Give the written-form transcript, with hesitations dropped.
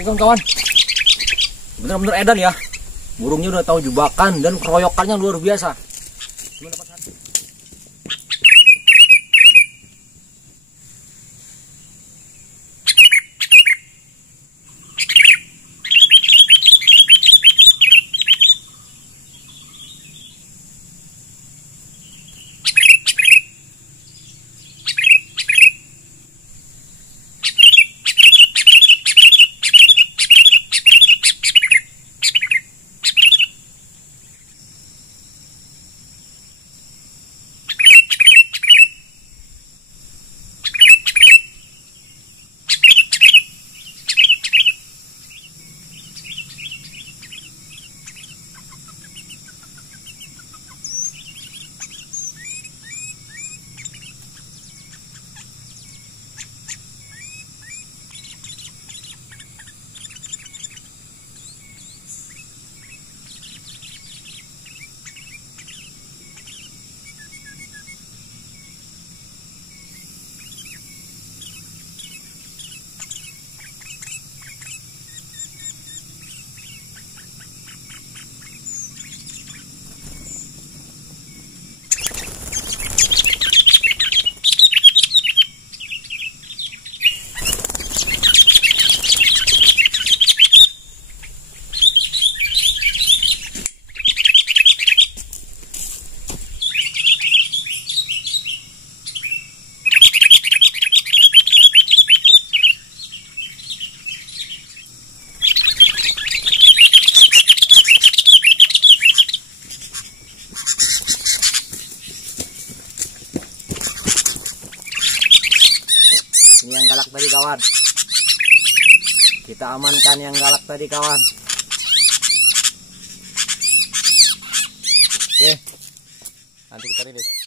Ini kawan-kawan, bener-bener edan ya. Burungnya udah tahu jebakan dan keroyokannya luar biasa. Cuma dapat satu. Ini yang galak tadi kawan. Kita amankan yang galak tadi kawan. Oke, nanti kita rilis.